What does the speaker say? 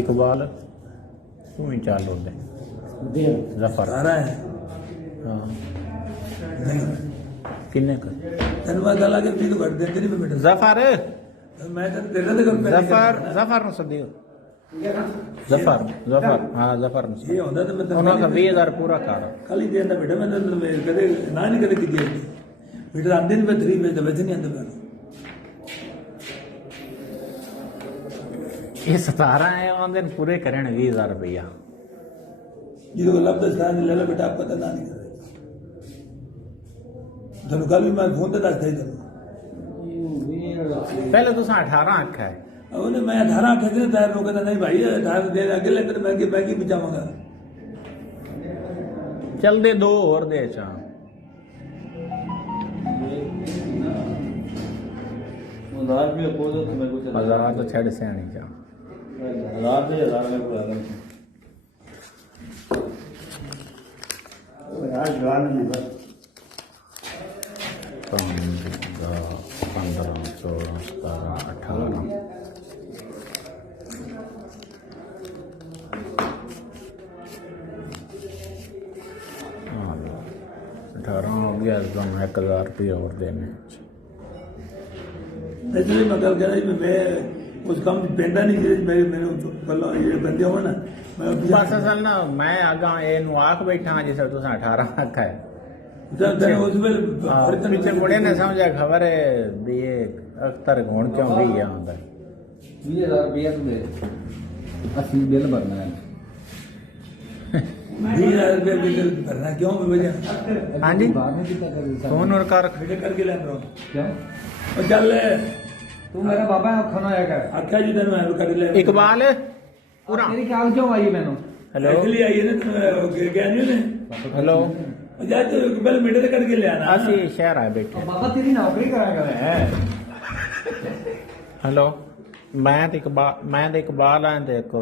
इकबाल तू ही चाल होते जफर आ रहा है। हाँ किन्ने का तेन मैं गल आके तीन घट देते नहीं बेटा जफर मैं तो तेरे तो जफर जफर न सदियो जफर जफर हाँ जफर न ये होता तो मैं उन्होंने 20,000 पूरा कर खाली देना बेटा मैं तो कदे ना नहीं कदे की दिया बेटा आंदे नहीं मैं 3 में तो वैसे नहीं आंदा मैं ये 17 है आंदे पूरे करें 20,000 रुपया जिसको लफ्ज स्थान ले लो बेटा आप पता ना नहीं कर तेन कल भी मैं फोन तो दस थे तेन पहले तुसा 18 आखा है उन्हें मैं 18 आखे थे तैयार लोग कहता नहीं भाई 18 दे आगे लेकर मैं की बचाऊंगा चल दे 2 और दे चा हजार तो छड़ से आनी चा 15, 16, 17, 18 18 हो गया तो 1,000 रुपया और देने इसलिए मैं कल कह रहा मैं उस काम पेंडा नहीं मेरे कल ये बंदे हो ना मैं बस असल ना मैं आगा ये आख बैठा जिस तुस 18 आखा है पीछे मुड़े ने समझा खबर है भी ये अख्तर घोण क्यों भी गया होता है 20,000 रुपया तो दे असली बिल भरना है 20,000 रुपये बिल भरना क्यों वजह हाँ जी बाद में कितना कर फोन और कर करके ले रहा हूँ क्यों चल तू मेरा बाबा है खाना आया कर आख्या जी तेन मैं कर ले इकबाल पूरा तेरी कॉल क्यों आई मैंने हेलो इसलिए आई है ना गया नहीं ने हेलो जा तो पहले मीटर करके ले आना ਅਸੀਂ ਸ਼ਹਿਰ ਆਏ ਬੈਠੇ बाबा तेरी नौकरी करा कर है ਹੈਲੋ ਮੈਂ ਤੇ ਇਕਬਾਲ ਆਂ ਤੇ ਇੱਕ